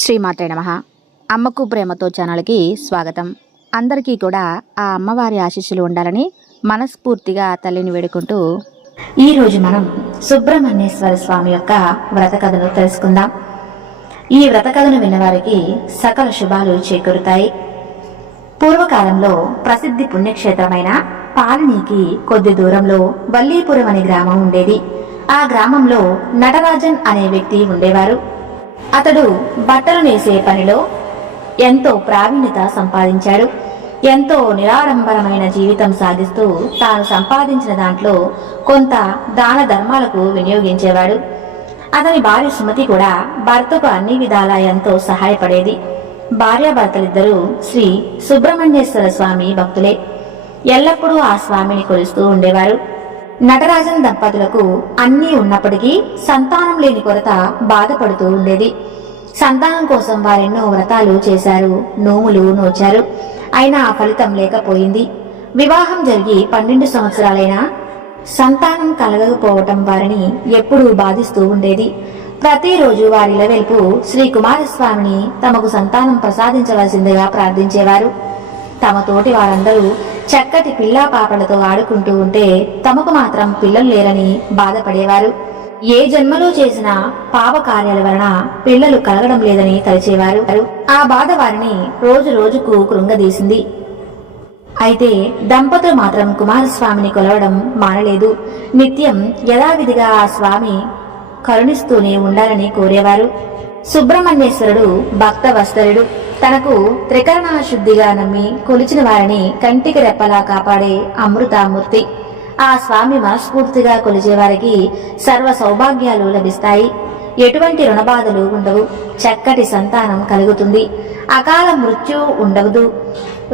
శ్రీమాత్రే నమః. అమ్మకు ప్రేమతో ఛానల్కి స్వాగతం. అందరికీ కూడా ఆ అమ్మవారి ఆశీస్సులు ఉండాలని మనస్ఫూర్తిగా తల్లిని వేడుకుంటూ ఈరోజు మనం సుబ్రహ్మణ్యేశ్వర స్వామి యొక్క వ్రత కథను తెలుసుకుందాం. ఈ వ్రత కథను విన్నవారికి సకల శుభాలు చేకూరుతాయి. పూర్వకాలంలో ప్రసిద్ధి పుణ్యక్షేత్రమైన పాలనీకి కొద్ది దూరంలో వల్లీపురం అనే గ్రామం ఉండేది. ఆ గ్రామంలో నటరాజన్ అనే వ్యక్తి ఉండేవారు. అతడు బట్టలు నేసే పనిలో ఎంతో ప్రావీణ్యత సంపాదించాడు. ఎంతో నిరాడంబరమైన జీవితం సాగిస్తూ తాను సంపాదించిన దాంట్లో కొంత దాన ధర్మాలకు వినియోగించేవాడు. అతని భార్య సుమతి కూడా భర్తకు అన్ని విధాలా ఎంతో సహాయపడేది. భార్యాభర్తలిద్దరూ శ్రీ సుబ్రహ్మణ్యేశ్వర స్వామి భక్తులే. ఎల్లప్పుడూ ఆ స్వామిని కొలుస్తూ ఉండేవారు. నటరాజన్ దంపతులకు అన్నీ ఉన్నప్పటికీ సంతానం లేని కొరత బాధపడుతూ ఉండేది. సంతానం కోసం వారెన్నో వ్రతాలు చేశారు, నోములు నోచారు. అయినా ఆ ఫలితం లేకపోయింది. వివాహం జరిగి 12 సంవత్సరాలైనా సంతానం కలగకపోవటం వారిని ఎప్పుడూ బాధిస్తూ ఉండేది. ప్రతిరోజు వారి ఇలవెల్పు శ్రీ కుమారస్వామిని తమకు సంతానం ప్రసాదించవలసిందిగా ప్రార్థించేవారు. తమ తోటి వారందరూ చక్కటి పిల్లా పాపలతో ఆడుకుంటూ ఉంటే తమకు మాత్రం పిల్లలు లేరని బాధపడేవారు. ఏ జన్మలో చేసిన పాప కార్యాల వలన పిల్లలు కలగడం లేదని తలచేవారు. ఆ బాధ వారిని రోజు రోజుకు కృంగదీసింది. అయితే దంపతులు మాత్రం కుమారస్వామిని కొలవడం మానలేదు. నిత్యం యథావిధిగా ఆ స్వామి కరుణిస్తూనే ఉండాలని కోరేవారు. సుబ్రహ్మణ్యేశ్వరుడు భక్తవత్సలుడు. తనకు త్రికరణశుద్ధిగా నమ్మి కొలిచిన వారిని కంటికి రెప్పలా కాపాడే అమృతామూర్తి. ఆ స్వామి మనస్ఫూర్తిగా కొలిచే వారికి సర్వ సౌభాగ్యాలు లభిస్తాయి. ఎటువంటి రుణబాధలు ఉండవు. చక్కటి సంతానం కలుగుతుంది. అకాల మృత్యు ఉండదు.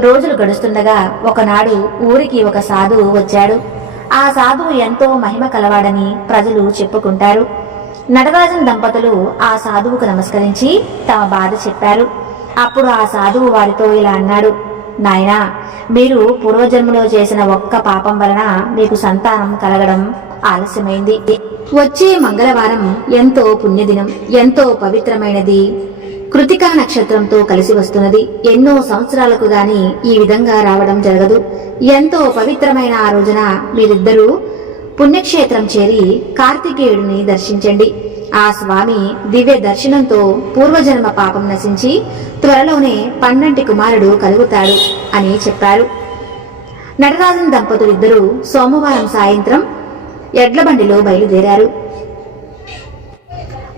రోజులు గడుస్తుండగా ఒకనాడు ఊరికి ఒక సాధువు వచ్చాడు. ఆ సాధువు ఎంతో మహిమ కలవాడని ప్రజలు చెప్పుకుంటారు. నటరాజన్ దంపతులు ఆ సాధువుకు నమస్కరించి తమ బాధ చెప్పారు. అప్పుడు ఆ సాధువు వారితో ఇలా అన్నాడు: నాయనా, మీరు పూర్వజన్మలో చేసిన ఒక్క పాపం వలన మీకు సంతానం కలగడం ఆలస్యమైంది. వచ్చే మంగళవారం ఎంతో పుణ్యదినం, ఎంతో పవిత్రమైనది. కృతికా నక్షత్రంతో కలిసి వస్తున్నది. ఎన్నో సంవత్సరాలకు గాని ఈ విధంగా రావడం జరగదు. ఎంతో పవిత్రమైన ఆ రోజున మీరిద్దరూ పుణ్యక్షేత్రం చేరి కార్తికేయుడిని దర్శించండి. ఆ స్వామి దివ్య దర్శనంతో పూర్వజన్మ పాపం నశించి త్వరలోనే 12 కుమారుడు కలుగుతాడు అని చెప్పారు. నటరాజన్ దంపతులిద్దరూ సోమవారం సాయంత్రం ఎడ్లబండిలో బయలుదేరారు.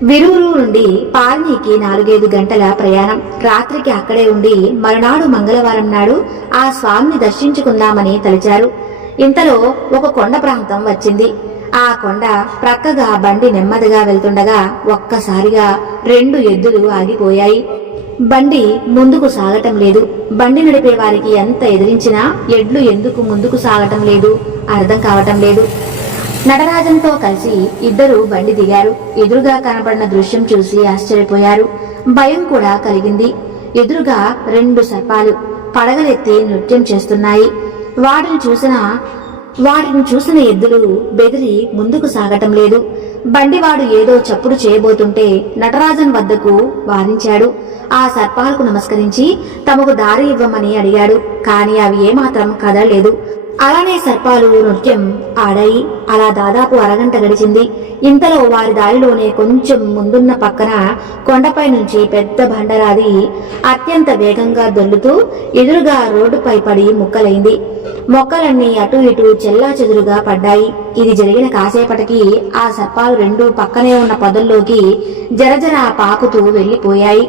విరూరు నుండి పాలనీకి 4-5 గంటల ప్రయాణం. రాత్రికి అక్కడే ఉండి మరునాడు మంగళవారం నాడు ఆ స్వామిని దర్శించుకుందామని తలిచారు. ఇంతలో ఒక కొండ ప్రాంతం వచ్చింది. ఆ కొండ ప్రక్కగా బండి నెమ్మదిగా వెళ్తుండగా ఒక్కసారిగా 2 ఎద్దులు ఆగిపోయాయి. బండి ముందుకు సాగటం లేదు. బండి నడిపే వారికి ఎంత ఎదిరించినా ఎడ్లు ఎందుకు ముందుకు సాగటం లేదు అర్థం కావటం లేదు. నటరాజన్తో కలిసి ఇద్దరు బండి దిగారు. ఎదురుగా కనపడిన దృశ్యం చూసి ఆశ్చర్యపోయారు. భయం కూడా కలిగింది. ఎదురుగా 2 సర్పాలు పడగలెత్తి నృత్యం చేస్తున్నాయి. వాటిని చూసిన ఎద్దులు బెదిరి ముందుకు సాగటం లేదు. బండివాడు ఏదో చప్పుడు చేయబోతుంటే నటరాజన్ వద్దకు వారించాడు. ఆ సర్పాలకు నమస్కరించి తమకు దారి ఇవ్వమని అడిగాడు. కాని అవి ఏమాత్రం కదలలేదు. అలానే సర్పాలు నృత్యం ఆడాయి. అలా దాదాపు అరగంట గడిచింది. ఇంతలో వారి దారిలోనే కొంచెం ముందున్న పక్కన కొండపై నుంచి పెద్ద బండరాది అత్యంత వేగంగా దొల్లుతూ ఎదురుగా రోడ్డుపై పడి ముక్కలైంది. మొక్కలన్నీ అటు ఇటు చెల్లా చెదురుగా పడ్డాయి. ఇది జరిగిన కాసేపటికి ఆ సర్పాలు 2 పక్కనే ఉన్న పొదల్లోకి జరజర పాకుతూ వెళ్లిపోయాయి.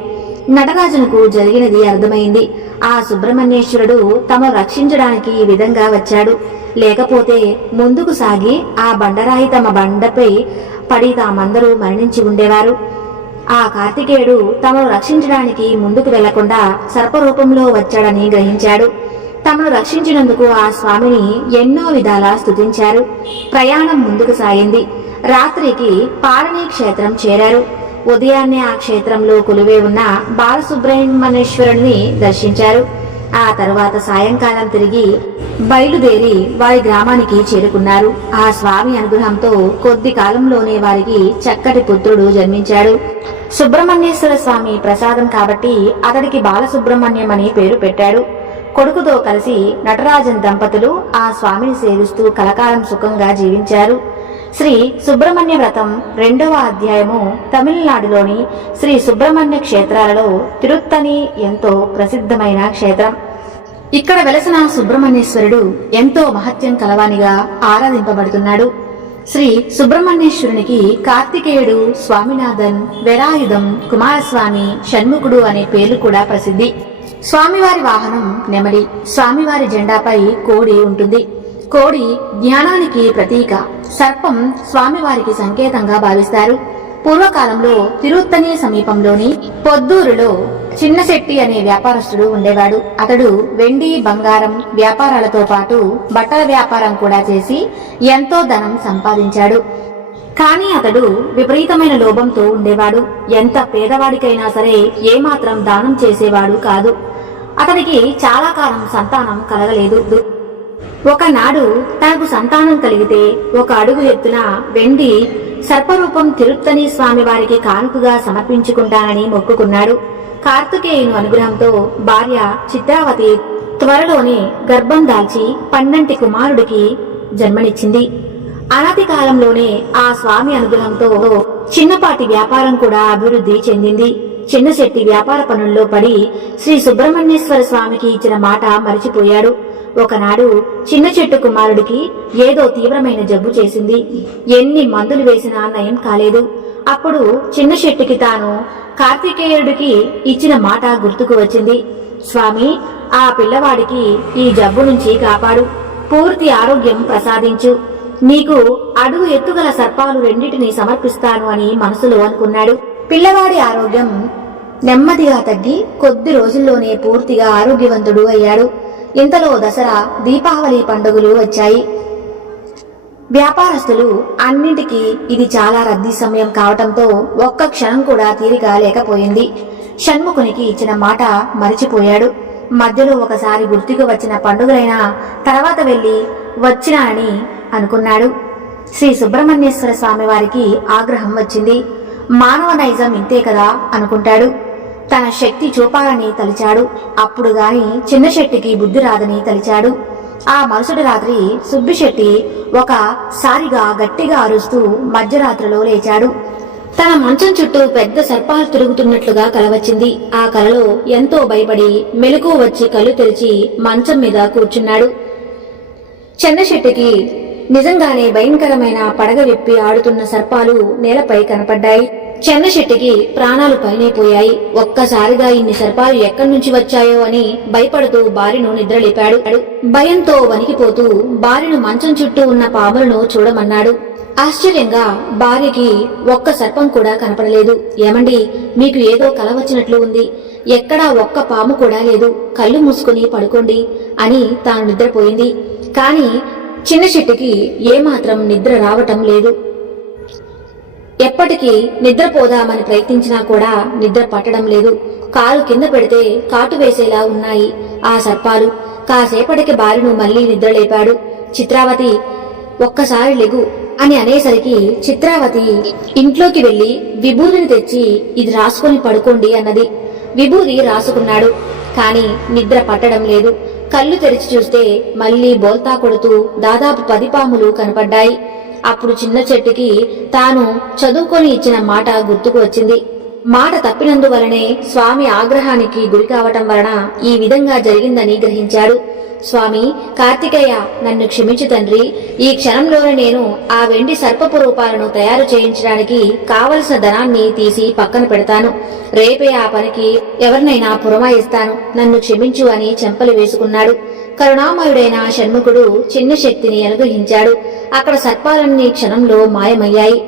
నటరాజునకు జరిగినది అర్థమైంది. ఆ సుబ్రహ్మణ్యేశ్వరుడు తమను రక్షించడానికి ఈ విధంగా వచ్చాడు. లేకపోతే ముందుకు సాగి ఆ బండరాయి తమ బండపై పడి తామందరూ మరణించి ఉండేవారు. ఆ కార్తికేయుడు తమను రక్షించడానికి ముందుకు వెళ్లకుండా సర్పరూపంలో వచ్చాడని గ్రహించాడు. తమను రక్షించినందుకు ఆ స్వామిని ఎన్నో విధాలా స్తుతించారు. ప్రయాణం ముందుకు సాగింది. రాత్రికి పాలనీ క్షేత్రం చేరారు. ఉదయాన్నే ఆ క్షేత్రంలో కొలువే ఉన్న బాలసుబ్రహ్మణ్యేశ్వరుని దర్శించారు. ఆ తరువాత సాయంకాలం తిరిగి బయలుదేరి వారి గ్రామానికి చేరుకున్నారు. ఆ స్వామి అనుగ్రహంతో కొద్ది కాలంలోనే వారికి చక్కటి పుత్రుడు జన్మించాడు. సుబ్రహ్మణ్యేశ్వర స్వామి ప్రసాదం కాబట్టి అతడికి బాలసుబ్రహ్మణ్యం అని పేరు పెట్టాడు. కొడుకుతో కలిసి నటరాజన్ దంపతులు ఆ స్వామిని సేవిస్తూ కలకాలం సుఖంగా జీవించారు. శ్రీ సుబ్రహ్మణ్య వ్రతం 2వ అధ్యాయము తమిళనాడులోని శ్రీ సుబ్రహ్మణ్య క్షేత్రాలలో తిరుత్తని ఎంతో ప్రసిద్ధమైన క్షేత్రం. ఇక్కడ వెలసిన సుబ్రహ్మణ్యేశ్వరుడు ఎంతో మహత్యం కలవానిగా ఆరాధింపబడుతున్నాడు. శ్రీ సుబ్రహ్మణ్యేశ్వరునికి కార్తికేయుడు, స్వామినాథన్, వేలాయుధం, కుమారస్వామి, షణ్ముఖుడు అనే పేర్లు కూడా ప్రసిద్ధి. స్వామివారి వాహనం నెమలి. స్వామివారి జెండాపై కోడి ఉంటుంది. కోడి జ్ఞానానికి ప్రతీక. సర్పం స్వామివారికి సంకేతంగా భావిస్తారు. పూర్వకాలంలో తిరుత్తని సమీపంలోని పొద్దూరులో చిన్నశెట్టి అనే వ్యాపారస్తుడు ఉండేవాడు. అతడు వెండి, బంగారం వ్యాపారాలతో పాటు బట్టల వ్యాపారం కూడా చేసి ఎంతో ధనం సంపాదించాడు. కానీ అతడు విపరీతమైన లోభంతో ఉండేవాడు. ఎంత పేదవాడికైనా సరే ఏమాత్రం దానం చేసేవాడు కాదు. అతనికి చాలా కాలం సంతానం కలగలేదు. ఒకనాడు తనకు సంతానం కలిగితే 1 అడుగు ఎత్తున వెండి సర్పరూపం తిరుత్తని స్వామి వారికి కానుకగా సమర్పించుకుంటానని మొక్కుకున్నాడు. కార్తికేయుని అనుగ్రహంతో భార్య చిత్రావతి త్వరలోనే గర్భం దాల్చి 12 కుమారుడికి జన్మనిచ్చింది. అనతి కాలంలోనే ఆ స్వామి అనుగ్రహంతో చిన్నపాటి వ్యాపారం కూడా అభివృద్ధి చెందింది. చిన్నశెట్టి వ్యాపార పనుల్లో పడి శ్రీ సుబ్రహ్మణ్యేశ్వర స్వామికి ఇచ్చిన మాట మరిచిపోయాడు. ఒకనాడు చిన్న చెట్టు కుమారుడికి ఏదో తీవ్రమైన జబ్బు చేసింది. ఎన్ని మందులు వేసినా నయం కాలేదు. అప్పుడు చిన్న చెట్టుకి తాను కార్తికేయుడికి ఇచ్చిన మాట గుర్తుకు వచ్చింది. స్వామి, ఆ పిల్లవాడికి ఈ జబ్బు నుంచి కాపాడు, పూర్తి ఆరోగ్యం ప్రసాదించు, నీకు అడుగు ఎత్తుగల సర్పాలు 2టిని సమర్పిస్తాను అని మనసులో అనుకున్నాడు. పిల్లవాడి ఆరోగ్యం నెమ్మదిగా తగ్గి కొద్ది రోజుల్లోనే పూర్తిగా ఆరోగ్యవంతుడు అయ్యాడు. ఇంతలో దసరా, దీపావళి పండుగలు వచ్చాయి. వ్యాపారస్తులు అన్నింటికీ ఇది చాలా రద్దీ సమయం కావటంతో ఒక్క క్షణం కూడా తీరిక లేకపోయింది. షణ్ముఖునికి ఇచ్చిన మాట మరిచిపోయాడు. మధ్యలో ఒకసారి గుర్తుకు వచ్చిన పండుగలైనా తర్వాత వెళ్లి వచ్చినానని అనుకున్నాడు. శ్రీ సుబ్రహ్మణ్యేశ్వర స్వామి వారికి ఆగ్రహం వచ్చింది. మానవ నైజం ఇంతే కదా అనుకుంటాడు. తన శక్తి చూపాలని తలిచాడు. అప్పుడు గాని చిన్న శెట్టికి బుద్ధి రాదని తలిచాడు. ఆ మరుసటి రాత్రి సుబ్బిశెట్టి ఒకసారిగా గట్టిగా అరుస్తూ మధ్యరాత్రిలో లేచాడు. తన మంచం చుట్టూ పెద్ద సర్పాలు తిరుగుతున్నట్లుగా కల వచ్చింది. ఆ కలలో ఎంతో భయపడి మెలకువ వచ్చి కళ్ళు తెరిచి మంచం మీద కూర్చున్నాడు. చిన్నశెట్టికి నిజంగానే భయంకరమైన పడగ విప్పి ఆడుతున్న సర్పాలు నేలపై కనపడ్డాయి. చెన్నశెట్టికి ప్రాణాలు పైనైపోయాయి. ఒక్కసారిగా ఇన్ని సర్పాలు ఎక్కడి నుంచి వచ్చాయో అని భయపడుతూ భార్యను నిద్రలేపాడు. భయంతో వణికిపోతూ భార్యను మంచం చుట్టూ ఉన్న పాములను చూడమన్నాడు. ఆశ్చర్యంగా భార్యకి ఒక్క సర్పం కూడా కనపడలేదు. ఏమండి, మీకు ఏదో కల వచ్చినట్లు ఉంది, ఎక్కడా ఒక్క పాము కూడా లేదు, కళ్ళు మూసుకుని పడుకోండి అని తాను నిద్రపోయింది. కాని చిన్నశెట్టికి ఏమాత్రం నిద్ర రావటం లేదు. ఎప్పటికీ నిద్రపోదామని ప్రయత్నించినా కూడా నిద్ర పట్టడం లేదు. కాలు కింద పెడితే కాటు వేసేలా ఉన్నాయి ఆ సర్పాలు. కాసేపటికి భార్యను మళ్లీ నిద్రలేపాడు. చిత్రావతి, ఒక్కసారి లెగు అని అనేసరికి చిత్రావతి ఇంట్లోకి వెళ్లి విభూతిని తెచ్చి ఇది రాసుకొని పడుకోండి అన్నది. విభూతి రాసుకున్నాడు. కాని నిద్ర పట్టడం లేదు. కళ్ళు తెరిచి చూస్తే మళ్లీ బోల్తా కొడుతూ దాదాపు 10 పాములు కనపడ్డాయి. అప్పుడు చిన్న చెట్టుకి తాను చదువుకొని ఇచ్చిన మాట గుర్తుకు వచ్చింది. మాట తప్పినందువలనే స్వామి ఆగ్రహానికి గురి కావటం వలన ఈ విధంగా జరిగిందని గ్రహించాడు. స్వామి, కార్తికేయ, నన్ను క్షమించు తండ్రి. ఈ క్షణంలోనే నేను ఆ వెండి సర్పపు రూపాలను తయారు చేయించడానికి కావలసిన ధనాన్ని తీసి పక్కన పెడతాను. రేపే ఆ పనికి ఎవరినైనా పురమాయిస్తాను. నన్ను క్షమించు అని చెంపలు వేసుకున్నాడు. కరుణామయుడైన షణ్ముఖుడు చిన్న శక్తిని అనుగ్రహించాడు. అక్కడ సర్పాలన్నీ క్షణంలో మాయమయ్యాయి.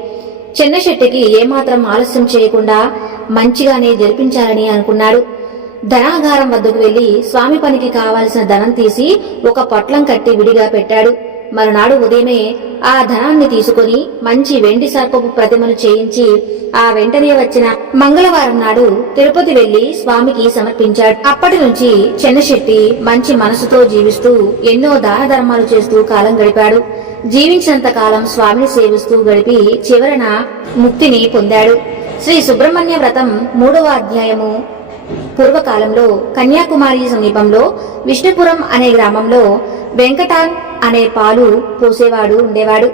చిన్నశెట్టికి ఏమాత్రం ఆలస్యం చేయకుండా మంచిగానే జరిపించాలని అనుకున్నాడు. ధనాగారం వద్దకు వెళ్లి స్వామి పనికి కావాల్సిన ధనం తీసి ఒక పొట్లం కట్టి విడిగా పెట్టాడు. మరునాడు ఉదయమే ఆ ధనాన్ని తీసుకుని మంచి వెండి సర్పపు ప్రతిమను చేయించి ఆ వెంటనే వచ్చిన మంగళవారం నాడు తిరుపతి వెళ్లి స్వామికి సమర్పించాడు. అప్పటి నుంచి చెన్నశెట్టి మంచి మనసుతో జీవిస్తూ ఎన్నో దాన ధర్మాలు చేస్తూ కాలం గడిపాడు. జీవించినంత కాలం స్వామిని సేవిస్తూ గడిపి చివరన ముక్తిని పొందాడు. శ్రీ సుబ్రహ్మణ్య వ్రతం 3వ అధ్యాయము. పూర్వకాలంలో కన్యాకుమారి సమీపంలో విష్ణుపురం అనే గ్రామంలో వెంకటాన్ అనే పాలు పోసేవాడు ఉండేవాడు.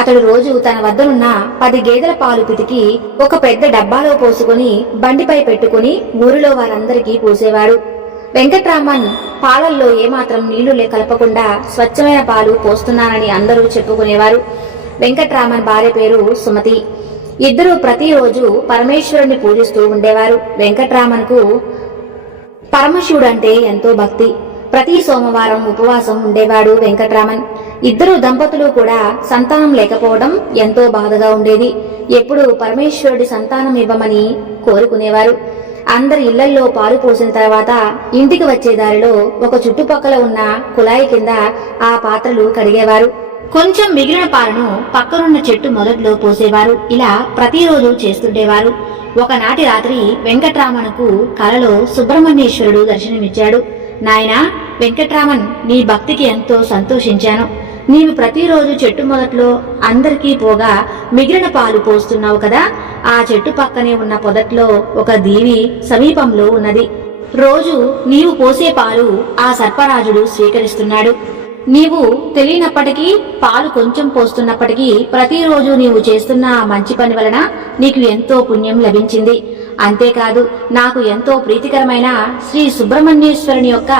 అతడు రోజు తన వద్దనున్న 10 గేదెల పాలు పితికి ఒక పెద్ద డబ్బాలో పోసుకుని బండిపై పెట్టుకుని ఊరిలో వారందరికీ పోసేవాడు. వెంకట్రామన్ పాలల్లో ఏమాత్రం నీళ్లు కలపకుండా స్వచ్ఛమైన పాలు పోస్తున్నానని అందరూ చెప్పుకునేవారు. వెంకట్రామన్ భార్య పేరు సుమతి. ఇద్దరూ ప్రతిరోజు పరమేశ్వరుని పూజిస్తూ ఉండేవారు. వెంకట్రామన్కు పరమశివుడంటే ఎంతో భక్తి. ప్రతి సోమవారం ఉపవాసం ఉండేవాడు వెంకట్రామన్. ఇద్దరు దంపతులు కూడా సంతానం లేకపోవడం ఎంతో బాధగా ఉండేది. ఎప్పుడూ పరమేశ్వరుడి సంతానం ఇవ్వమని కోరుకునేవారు. అందరి ఇళ్లల్లో పాలు పోసిన తర్వాత ఇంటికి వచ్చే దారిలో ఒక చుట్టుపక్కల ఉన్న కుళాయి కింద ఆ పాత్రలు కడిగేవారు. కొంచెం మిగిలిన పాలను పక్కనున్న చెట్టు మొదట్లో పోసేవారు. ఇలా ప్రతిరోజు చేస్తుండేవారు. ఒకనాటి రాత్రి వెంకట్రామన్కు కలలో సుబ్రహ్మణ్యేశ్వరుడు దర్శనమిచ్చాడు. నాయనా వెంకట్రామన్, నీ భక్తికి ఎంతో సంతోషించాను. నీవు ప్రతిరోజు చెట్టు మొదట్లో అందరికీ పోగా మిగిలిన పాలు పోస్తున్నావు కదా, ఆ చెట్టు పక్కనే ఉన్న పొదట్లో ఒక దీవి సమీపంలో ఉన్నది. రోజు నీవు పోసే పాలు ఆ సర్పరాజుడు స్వీకరిస్తున్నాడు. నీవు తెలియనప్పటికీ పాలు కొంచెం పోస్తున్నప్పటికీ ప్రతిరోజు నీవు చేస్తున్న మంచి పని వలన నీకు ఎంతో పుణ్యం లభించింది. అంతేకాదు నాకు ఎంతో ప్రీతికరమైన శ్రీ సుబ్రహ్మణ్యేశ్వరుని యొక్క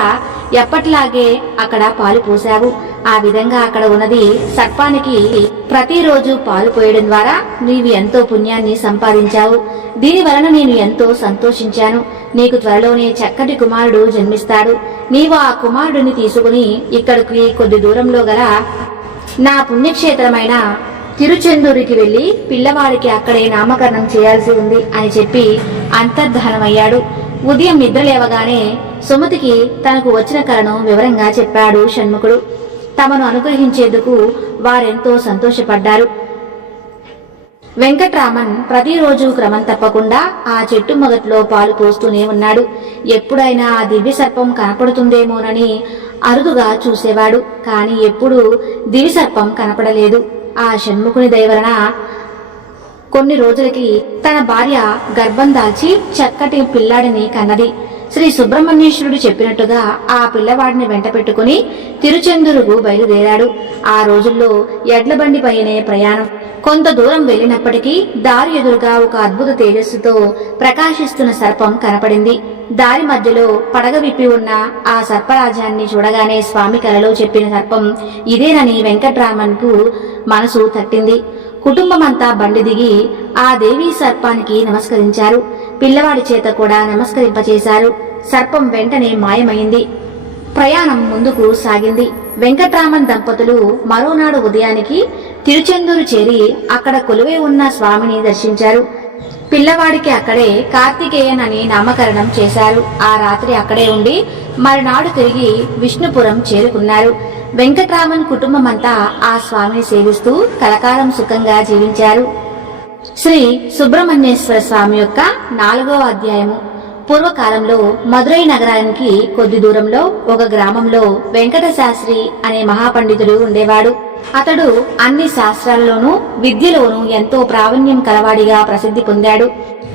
ఎప్పటిలాగే అక్కడ పాలు పోసావు. ఆ విధంగా అక్కడ ఉన్నది సర్పానికి ప్రతిరోజు పాలు పోయడం ద్వారా నీవు ఎంతో పుణ్యాన్ని సంపాదించావు. దీని వలన నేను ఎంతో సంతోషించాను. నీకు త్వరలోనే చక్కటి కుమారుడు జన్మిస్తాడు. నీవు ఆ కుమారుడిని తీసుకుని ఇక్కడికి కొద్ది దూరంలో గల నా పుణ్యక్షేత్రమైన తిరుచెందూరికి వెళ్లి పిల్లవాడికి అక్కడే నామకరణం చేయాల్సి ఉంది అని చెప్పి అంతర్ధానమయ్యాడు. ఉదయం నిద్ర లేవగానే సుమతికి తనకు వచ్చిన కలను వివరంగా చెప్పాడు షణ్ముఖుడు. తమను అనుగ్రహించేందుకు వారెంతో సంతోషపడ్డారు. వెంకట్రామన్ ప్రతిరోజు క్రమం తప్పకుండా ఆ చెట్టు మొదట్లో పాలు పోస్తూనే ఉన్నాడు. ఎప్పుడైనా ఆ దివ్య సర్పం కనపడుతుందేమోనని అరుదుగా చూసేవాడు. కాని ఎప్పుడూ దివ్య సర్పం కనపడలేదు. ఆ షణ్ముఖుని దయ వలన కొన్ని రోజులకి తన భార్య గర్భం దాల్చి చక్కటి పిల్లాడిని కన్నది. శ్రీ సుబ్రహ్మణ్యేశ్వరుడు చెప్పినట్టుగా ఆ పిల్లవాడిని వెంట పెట్టుకుని తిరుచెందూరుకు బయలుదేరాడు. ఆ రోజుల్లో ఎడ్ల బండి పైనే ప్రయాణం. కొంత దూరం వెళ్లినప్పటికీ దారి ఎదురుగా ఒక అద్భుత తేజస్సుతో ప్రకాశిస్తున్న సర్పం కనపడింది. దారి మధ్యలో పడగ విప్పి ఉన్న ఆ సర్పరాజ్యాన్ని చూడగానే స్వామి కలలో చెప్పిన సర్పం ఇదేనని వెంకట్రామన్కు మనసు తట్టింది. కుటుంబమంతా బండి దిగి ఆ దేవీ సర్పానికి నమస్కరించారు. పిల్లవాడి చేత కూడా నమస్కరింపచేశారు. సర్పం వెంటనే మాయమైంది. ప్రయాణం ముందుకు సాగింది. వెంకట్రామన్ దంపతులు మరోనాడు ఉదయానికి తిరుచెందూరు చేరి అక్కడ కొలువై ఉన్న స్వామిని దర్శించారు. పిల్లవాడికి అక్కడే కార్తికేయన్ అని నామకరణం చేశారు. ఆ రాత్రి అక్కడే ఉండి మరునాడు తిరిగి విష్ణుపురం చేరుకున్నారు. వెంకట్రామన్ కుటుంబమంతా ఆ స్వామిని సేవిస్తూ కలకాలం సుఖంగా జీవించారు. శ్రీ సుబ్రహ్మణ్యేశ్వర స్వామి యొక్క 4వ అధ్యాయము. పూర్వకాలంలో మదురై నగరానికి కొద్ది దూరంలో ఒక గ్రామంలో వెంకట శాస్త్రి అనే మహాపండితుడు ఉండేవాడు. అతడు అన్ని శాస్త్రాలలోనూ విద్యలోనూ ఎంతో ప్రావీణ్యం కలవాడిగా ప్రసిద్ధి పొందాడు.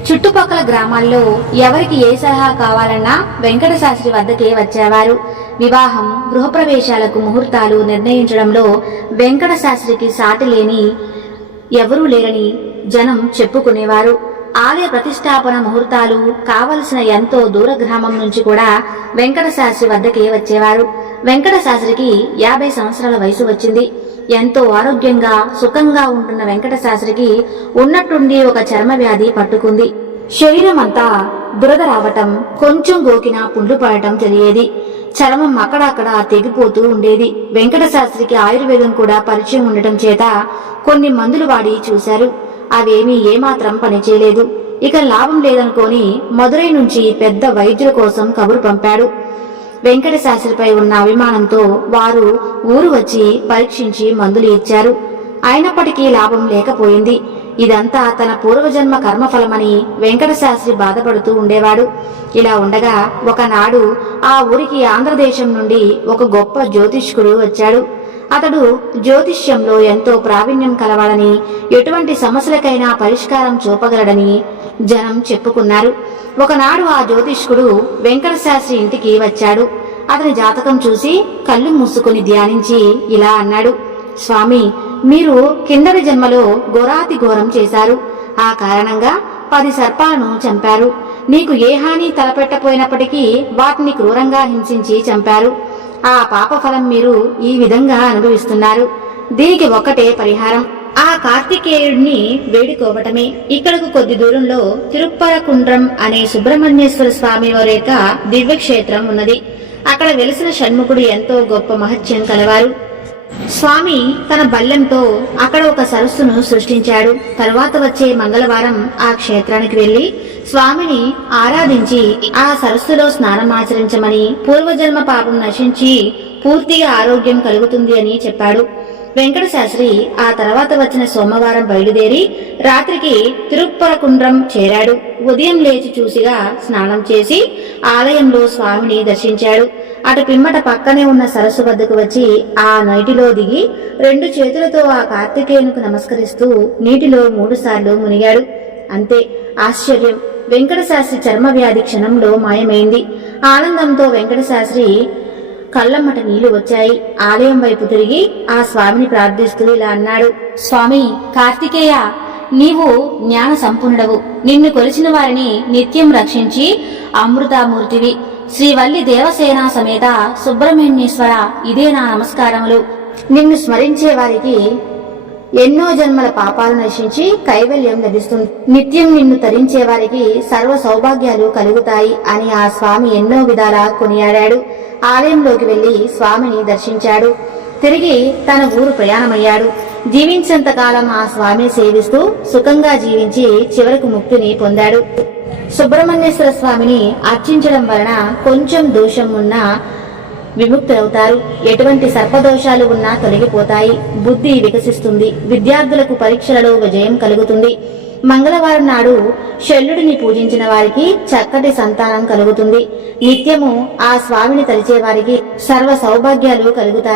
చుట్టుపక్కల గ్రామాల్లో ఎవరికి ఏ సలహా కావాలన్నా వెంకట శాస్త్రి వద్దకే వచ్చేవారు. వివాహం, గృహప్రవేశాలకు ముహూర్తాలు నిర్ణయించడంలో వెంకట శాస్త్రికి సాటి లేని ఎవరూ లేరని జనం చెప్పుకునేవారు. ఆలయ ప్రతిష్టాపన ముహూర్తాలు కావలసిన ఎంతో దూర గ్రామం నుంచి కూడా వెంకట శాస్త్రి వద్దకే వచ్చేవారు. వెంకట శాస్త్రికి 50 సంవత్సరాల వయసు వచ్చింది. ఎంతో ఆరోగ్యంగా సుఖంగా ఉంటున్న వెంకట శాస్త్రికి ఉన్నట్టుండి ఒక చర్మ వ్యాధి పట్టుకుంది. శరీరం అంతా దురద రావటం, కొంచెం గోకినా పుండ్లు పడటం తెలియేది. చర్మం అక్కడక్కడ తెగిపోతూ ఉండేది. వెంకట శాస్త్రికి ఆయుర్వేదం కూడా పరిచయం ఉండటం చేత కొన్ని మందులు వాడి చూశారు. అవేమీ ఏమాత్రం పనిచేయలేదు. ఇక లాభం లేదనుకొని మదురై నుంచి పెద్ద వైద్యుల కోసం కబురు పంపాడు. వెంకట శాస్త్రిపై ఉన్న అభిమానంతో వారు ఊరు వచ్చి పరీక్షించి మందులు ఇచ్చారు. అయినప్పటికీ లాభం లేకపోయింది. ఇదంతా తన పూర్వజన్మ కర్మఫలమని వెంకట శాస్త్రి బాధపడుతూ ఉండేవాడు. ఇలా ఉండగా ఒకనాడు ఆ ఊరికి ఆంధ్రదేశం నుండి ఒక గొప్ప జ్యోతిష్కుడు వచ్చాడు. అతడు జ్యోతిష్యంలో ఎంతో ప్రావీణ్యం కలవాడని, ఎటువంటి సమస్యలకైనా పరిష్కారం చూపగలడని జనం చెప్పుకున్నారు. ఒకనాడు ఆ జ్యోతిష్కుడు వెంకట శాస్త్రి ఇంటికి వచ్చాడు. అతని జాతకం చూసి కళ్ళు మూసుకొని ధ్యానించి ఇలా అన్నాడు: స్వామి, మీరు కిందటి జన్మలో ఘోరాతి ఘోరం చేశారు. ఆ కారణంగా 10 సర్పాలను చంపారు. నీకు ఏ హాని తలపెట్టపోయినప్పటికీ వాటిని క్రూరంగా హింసించి చంపారు. ఆ పాప ఫలం మీరు ఈ విధంగా అనుభవిస్తున్నారు. దీనికి ఒక్కటే పరిహారం, ఆ కార్తికేయుడిని వేడుకోవటమే. ఇక్కడకు కొద్ది దూరంలో తిరుప్పరకుండ్రం అనే సుబ్రహ్మణ్యేశ్వర స్వామి వారి యొక్క దివ్యక్షేత్రం ఉన్నది. అక్కడ వెలిసిన షణ్ముఖుడు ఎంతో గొప్ప మహత్యం కలవారు. స్వామి తన బల్లెంతో అక్కడ ఒక సరస్సును సృష్టించాడు. తరువాత వచ్చే మంగళవారం ఆ క్షేత్రానికి వెళ్లి స్వామిని ఆరాధించి ఆ సరస్సులో స్నానమాచరించమని, పూర్వజన్మ పాపం నశించి పూర్తిగా ఆరోగ్యం కలుగుతుంది అని చెప్పాడు. వెంకట శాస్త్రి ఆ తర్వాత వచ్చిన సోమవారం బయలుదేరి రాత్రికి తిరుప్పరకుండ్రం చేరాడు. ఉదయం లేచి చూసిగా స్నానం చేసి ఆలయంలో స్వామిని దర్శించాడు. అటు పిమ్మట పక్కనే ఉన్న సరస్సు వద్దకు వచ్చి ఆ నీటిలో దిగి 2 చేతులతో ఆ కార్తికేయునికి నమస్కరిస్తూ నీటిలో 3 సార్లు మునిగాడు. అంతే, ఆశ్చర్యం! వెంకట శాస్త్రి చర్మ వ్యాధి క్షణంలో మాయమైంది. ఆనందంతో వెంకట శాస్త్రి కళ్ళమ్మట నీళ్లు వచ్చాయి. ఆలయం వైపు తిరిగి ఆ స్వామిని ప్రార్థిస్తూ ఇలా అన్నాడు: స్వామి కార్తికేయ, నీవు జ్ఞాన సంపూర్ణుడవు. నిన్ను కొలిచిన వారిని నిత్యం రక్షించి అమృతామూర్తివి. శ్రీవల్లి దేవసేన సమేత సుబ్రహ్మణ్యేశ్వర, ఇదే నా నమస్కారములు. నిన్ను స్మరించే వారికి ఎన్నో జన్మల పాపాలు నశించి కైవల్యం లభిస్తుంది. నిత్యం నిన్ను తరించే వారికి సర్వ సౌభాగ్యాలు కలుగుతాయి అని ఆ స్వామి ఎన్నో విధాలా కొనియాడాడు. ఆలయంలోకి వెళ్లి స్వామిని దర్శించాడు. తిరిగి తన ఊరు ప్రయాణమయ్యాడు. జీవించేంతకాలం ఆ స్వామిని సేవిస్తూ సుఖంగా జీవించి చివరకు ముక్తిని పొందాడు. సుబ్రహ్మణ్యేశ్వర స్వామిని అర్చించడం వలన కొంచెం దోషం ఉన్నా విముక్తులవుతారు. ఎటువంటి సర్పదోషాలు ఉన్నా తొలగిపోతాయి. బుద్ధి వికసిస్తుంది. విద్యార్థులకు పరీక్షలలో విజయం కలుగుతుంది. మంగళవారం నాడు శల్యుడిని పూజించిన వారికి చక్కటి సంతానం కలుగుతుంది. నిత్యము ఆ స్వామిని తలిచే వారికి సర్వ సౌభాగ్యాలు కలుగుతాయి.